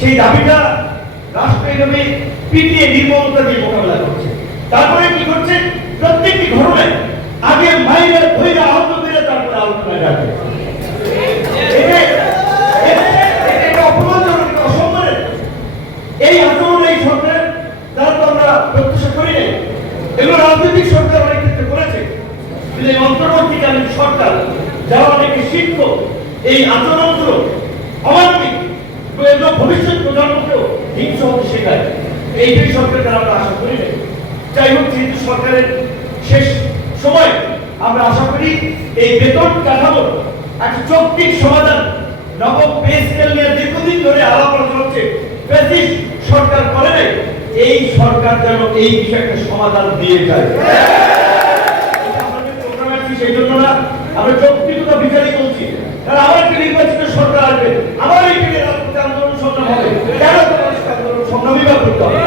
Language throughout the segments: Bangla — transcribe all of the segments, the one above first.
সেই দাবিটা রাষ্ট্র এভাবে পিটিয়ে নির্মমতা দিয়ে মোকাবেলা করছে। তারপরে কি করছে? প্রত্যেকটি ঘটনায় আগে মাইনের ধৈর্য আহত করে তারপরে আলোচনায় অসম্মানের এই আন্দোলন এই সরকার তো আমরা প্রত্যাশা করি নাই। এগুলো রাজনৈতিক সরকার অনেক ক্ষেত্রে করেছে। কিন্তু এই অন্তর্বর্তীকালীন সরকার, যারা অনেকে শিখত এই আচরণগুলো অমানবিক এবং এগুলো ভবিষ্যৎ প্রজন্মকেও হিংস হতে শেখায়। এইটাই সরকারকে আমরা আশা করি যাই হোক, যেহেতু সরকারের শেষ সময়, আমরা আশা করি এই বেতন কাঠামোর একটা যৌক্তিক সমাধান নবম পে স্কেল নিয়ে দীর্ঘদিন ধরে আলাপ আলোচনা হচ্ছে। ব্রিটিশ সরকার করে নাই। এই সরকার যেন এই বিষয়টা সমাধান দিয়ে যায়। সেই জন্য না আমরা যৌক্তিকতা বিচারই বলছি। কারণ আমার একটি নির্বাচিত সরকার আসবে। আমার দিকে আন্দোলন সংগ্রাম হবে কেন তোমার সাথে আন্দোলন সংগ্রামই বা করতে হবে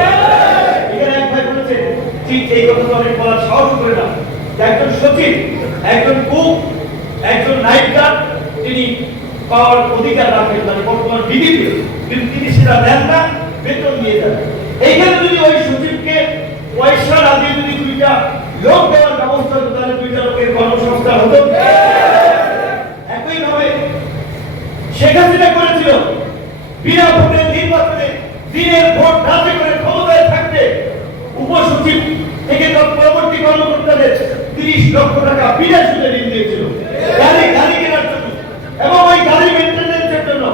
এখানে এক ভাই বলেছে ঠিক এই কথা তো অনেক বলার সাহস করে না। একজন সচিব, একজন কুক, একজন নাইট তিনি পাওয়ার অধিকার রাখেন মানে বর্তমান বিজেপি, কিন্তু তিনি সেটা দেন না, বেতন নিয়ে যান এইখানে যদি ওই সচিবকে পয়সা না দিয়ে যদি দুইটা লোক দেওয়ার ব্যবস্থা তাহলে দুইটা লোকের কর্মসংস্থান হতো। একইভাবে শেখ হাসিনা করেছিল, বিনা ভোটে, নির্বাচনে দিনের ভোট রাতে করে ক্ষমতায় থাকতে উপসচিব থেকে তার পরবর্তী কর্মকর্তাদের তিরিশ লক্ষ টাকা বিনা সুদে ঋণ দিয়েছিল। গাড়ি গাড়ি কেনার জন্য। এবং ওই গাড়ি মেনটেন্যান্সের জন্য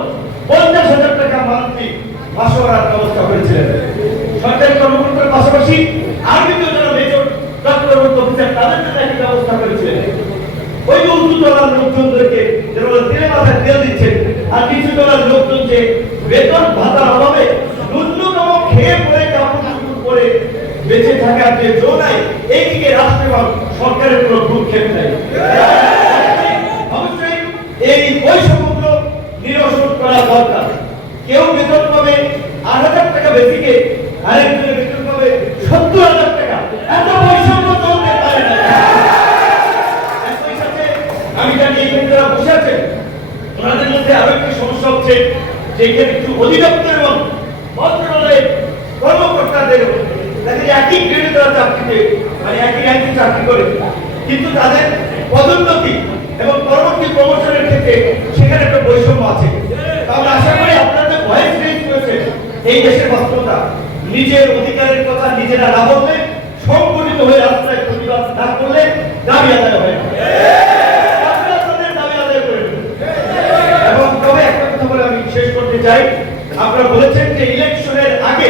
পঞ্চাশ হাজার টাকা মান্থলি মাসোয়ারার ব্যবস্থা করেছিলেন। সরকারি কর্মকর্তার পাশাপাশি আর দ্বিতীয় যারা মেজর ডক্টর অফিসার তাদের জন্য একটি ব্যবস্থা করেছিলেন। ওই যে উঁচু তলার লোকজনদেরকে যারা তেলে মাথায় তেল দিচ্ছেন আর নিচু তলার লোকজনকে বেতন ভাতার অভাবে ন্যূনতম খেয়ে পরে কাপড় চুপড় পরে বেঁচে থাকার যে জো নাই, এইদিকে রাষ্ট্র সরকারের কোনো ভ্রুক্ষেপ নাই। অবশ্যই এই বৈষম্যগুলো নিরসন করা দরকার। কেউ বেতন পাবে আট হাজার টাকা বেশিকে, আরেকজনের বেতন পাবে সত্তর হাজার টাকা। এত বৈষম্য চলতে পারে না। আমি জানি এখানে যারা বসে আছেন, ওনাদের মধ্যে আরও একটি সমস্যা হচ্ছে যে এখানে অধিদপ্তর এবং মন্ত্রণালয়ের কর্মকর্তাদের যায় একই গ্রেডে তারা চাকরিতে মানে একই র্যাঙ্কে চাকরি করে। কিন্তু তাদের পদোন্নতি এবং পরবর্তী প্রমোশনের ক্ষেত্রে সেখানে একটা বৈষম্য আছে। তাহলে আশা করি আপনারা যে ভয়েস রেজ করেছেন এই দেশের বাস্তবতা নিজের অধিকারের কথা নিজেরা না বললে, সংগঠিত হয়ে রাস্তায় প্রতিবাদ না করলে দাবি আদায় হবে না। তাদের এবং তবে একটা কথা বলে আমি শেষ করতে চাই। আপনারা বলেছেন যে ইলেকশনের আগে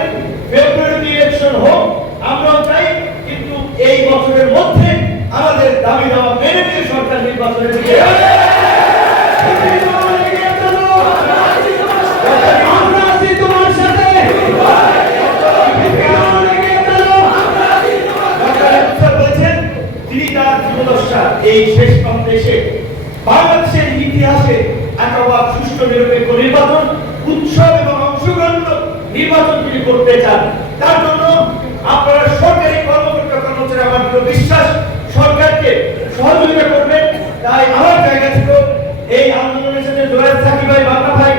ফেব্রুয়ারিতে ইলেকশন হোক, আমরাও চাই, কিন্তু এই বছরের মধ্যে আমাদের দাবি দাওয়া মেনে নিয়ে সরকার নির্বাচনের দিকে এই শেষ দেশে বাংলাদেশের ইতিহাসে একেবারে সুষ্ঠু নিরপেক্ষ নির্বাচন, উৎসব এবং অংশগ্রহণ নির্বাচন করতে চান। তার জন্য আপনারা সরকারি কর্মকর্তা কর্মচারী আমার দৃঢ় বিশ্বাস, সরকারকে সহযোগিতা করবেন। তাই আমার জায়গা থেকে এই আন্দোলনের সাথে জোয়ার থাকি ভাই বাংলা ভাই।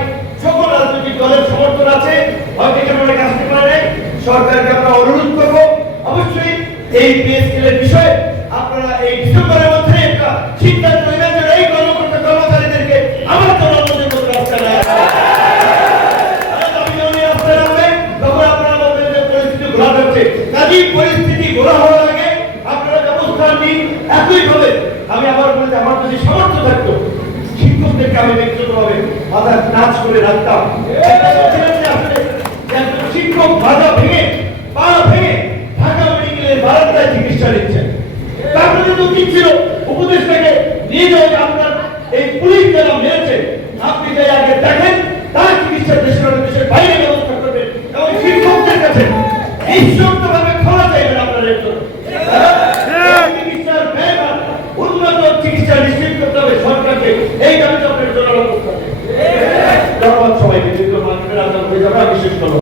সকল রাজনৈতিক দলের সমর্থন আছে। হয়তো এখানে অনেক আসতে পারে সরকারকে নিন একইভাবে আমি আবার বলতে আমার যদি সামর্থ্য থাকতো। শিক্ষকদেরকে আমি ব্যক্তিগতভাবে মাথা নাচ করে রাখতাম। শিক্ষক মাথা ভেঙে, পা ভেঙে ঢাকা মেডিকেলের বারান্দায় চিকিৎসা নিচ্ছেন। তারপরে তো কি ছিল নিয়ে যাওয়া আপনার এই পুলিশ যারা মেরেছে, আপনি যাই আগে দেখেন, তার চিকিৎসা দেশের